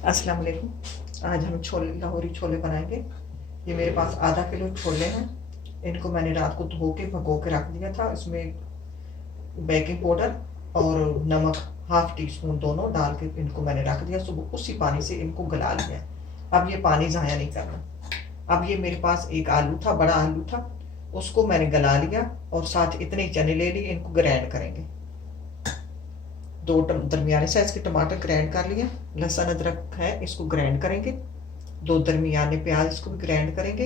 अस्सलाम वालेकुम। आज हम छोले लाहौरी छोले बनाएंगे। ये मेरे पास आधा किलो छोले हैं। इनको मैंने रात को धो के भगो के रख दिया था। इसमें बेकिंग पाउडर और नमक हाफ टी स्पून दोनों डाल के इनको मैंने रख दिया। सुबह उसी पानी से इनको गला लिया। अब ये पानी ज़ाया नहीं करना। अब ये मेरे पास एक आलू था, बड़ा आलू था, उसको मैंने गला लिया और साथ इतने चने ले लिए। इनको ग्राइंड करेंगे। दो दरमियाने साइज के टमाटर ग्राइंड कर लिए। लहसुन अदरक है, इसको ग्राइंड करेंगे। दो दरमियाने प्याज, इसको भी ग्राइंड करेंगे।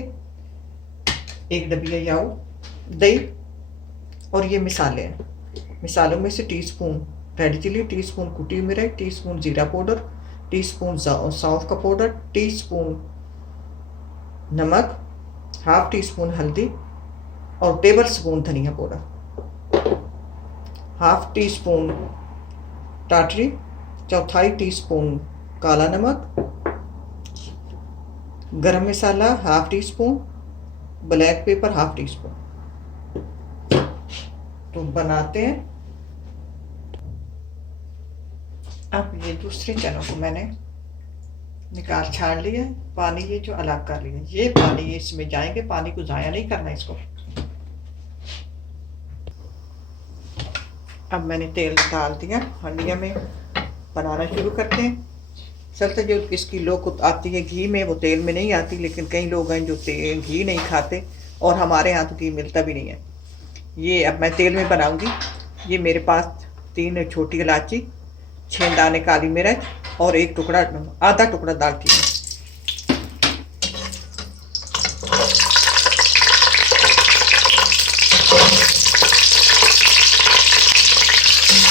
एक डबिया याऊ दही। और ये मिसाले हैं। मिसालों में से टीस्पून रेड चिली, टीस्पून कुटी मिर्च, टीस्पून जीरा पाउडर, टीस्पून सौंफ का पाउडर, टीस्पून नमक, हाफ टी स्पून हल्दी और टेबल स्पून धनिया पाउडर, हाफ टी स्पून टाटरी, चौथाई टीस्पून काला नमक, garam masala half teaspoon, black pepper half teaspoon. तो बनाते हैं। अब ये दूसरे चनों को मैंने निकाल छान लिया। पानी ये जो अलग कर लिया, ये पानी इसमें जाएंगे। पानी को ज़ाया नहीं करना इसको। अब मैंने तेल डाल दिया हंडिया में। बनाना शुरू करते हैं। चलते जो इसकी लोग आती है घी में, वो तेल में नहीं आती। लेकिन कई लोग हैं जो घी नहीं खाते, और हमारे यहाँ तो घी मिलता भी नहीं है। ये अब मैं तेल में बनाऊंगी। ये मेरे पास 3 छोटी इलायची, 6 दाने काली मिर्च और एक टुकड़ा, आधा टुकड़ा दालचीनी।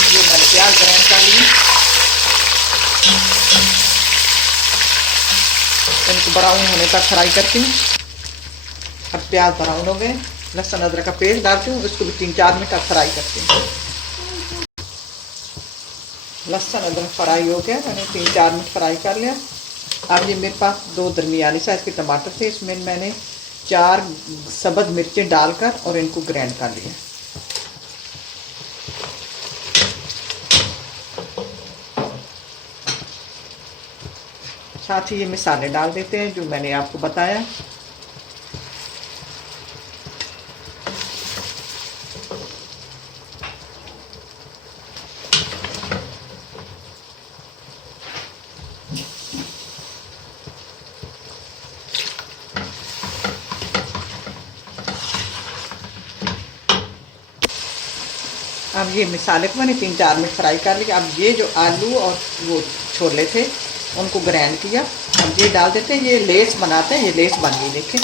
ये मैंने प्याज ग्राइंड कर ली। इनको ब्राउन होने तक फ्राई करती हूँ। अब प्याज ब्राउन हो गए। लहसुन अदरक का पेस्ट डालती हूँ, इसको भी 3-4 मिनट तक फ्राई करती हूँ। लहसुन अदरक फ्राई हो गया, मैंने 3-4 मिनट फ्राई कर लिया। अब ये मेरे पास 2 दरमियानी साइज के टमाटर थे, इसमें मैंने 4 सब्ज़ मिर्चें डालकर और इनको ग्राइंड कर लिया। साथ ही ये मसाले डाल देते हैं जो मैंने आपको बताया। अब ये मसाले को मैंने 3-4 मिनट फ्राई कर लिया। अब ये जो आलू और वो छोले थे उनको ग्राइंड किया, अब ये डाल देते हैं। ये लेस बनाते हैं, ये लेस बन गई। देखिए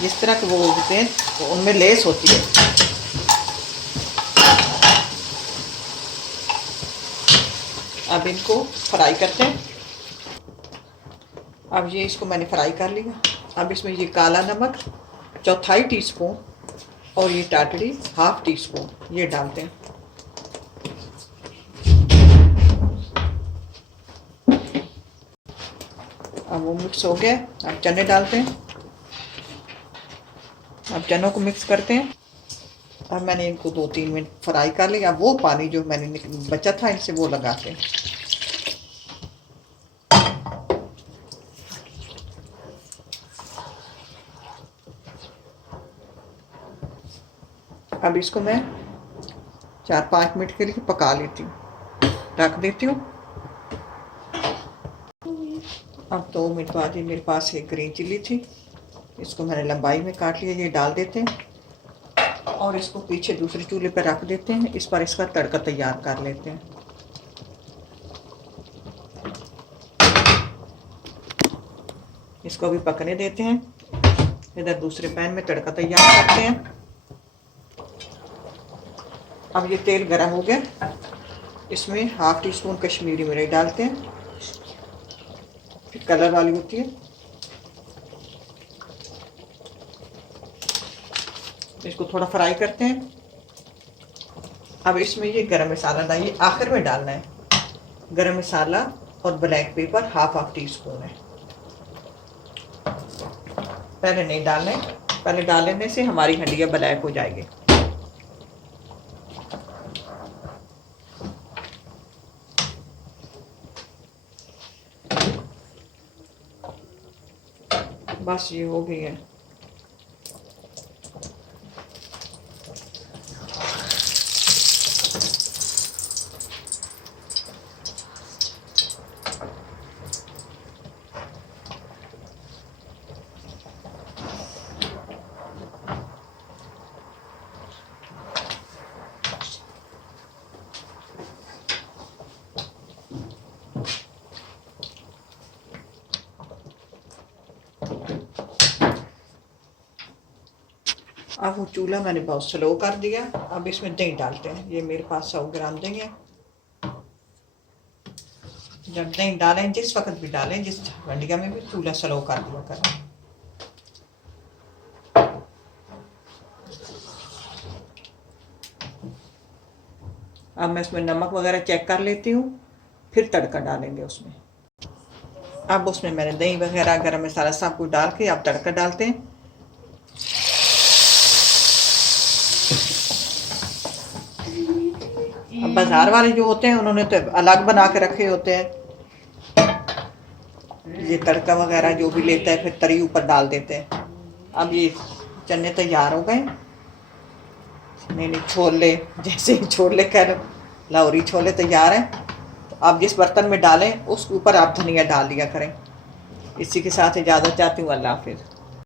जिस तरह के वो होते हैं तो उनमें लेस होती है। अब इनको फ्राई करते हैं। अब ये इसको मैंने फ्राई कर लिया। अब इसमें ये काला नमक चौथाई टीस्पून और ये टाटड़ी हाफ टी स्पून ये डालते हैं। अब वो मिक्स हो गया। अब चने डालते हैं। अब चनों को मिक्स करते हैं। अब मैंने इनको 2-3 मिनट फ्राई कर लिया। अब वो पानी जो मैंने बचा था इनसे वो लगाते हैं। अब इसको मैं 4-5 मिनट के लिए पका लेती हूँ, रख देती हूँ। अब 2 मिनट बाद ये मेरे पास एक ग्रीन चिली थी, इसको मैंने लंबाई में काट लिया। ये डाल देते हैं और इसको पीछे दूसरे चूल्हे पर रख देते हैं। इस पर इसका तड़का तैयार कर लेते हैं। इसको भी पकने देते हैं। इधर दूसरे पैन में तड़का तैयार करते हैं। अब ये तेल गर्म हो गया, इसमें हाफ टी स्पून कश्मीरी मिर्च डालते हैं, कलर वाली होती है। इसको थोड़ा फ्राई करते हैं। अब इसमें ये गरम मसाला डालिए, आखिर में डालना है। गरम मसाला और black pepper half tea spoon है। पहले नहीं डालना है, पहले डालने से हमारी हंडिया ब्लैक हो जाएगी। बस ये हो गई है। अब वो चूल्हा मैंने बहुत स्लो कर दिया। अब इसमें दही डालते हैं। ये मेरे पास 100 ग्राम दही है। जब दही डालें, जिस वक्त भी डालें, जिस हंडिया में भी चूल्हा स्लो कर दिया करें। अब मैं इसमें नमक वगैरह चेक कर लेती हूँ, फिर तड़का डालेंगे उसमें। अब उसमें मैंने दही वगैरह, गरम मसाला सब कुछ डाल के अब तड़का डालते हैं। अब बाजार वाले जो होते हैं उन्होंने तो अलग बना के रखे होते हैं। ये तड़का वगैरह जो भी लेता है फिर तरी ऊपर डाल देते हैं। अब ये चने तैयार हो गए। नहीं छोले, जैसे ही छोले कर लाहौरी छोले तैयार हैं। तो आप जिस बर्तन में डालें उसके ऊपर आप धनिया डाल दिया करें। इसी के साथ इजाज़त चाहती हूँ। अल्लाह हाफिज़।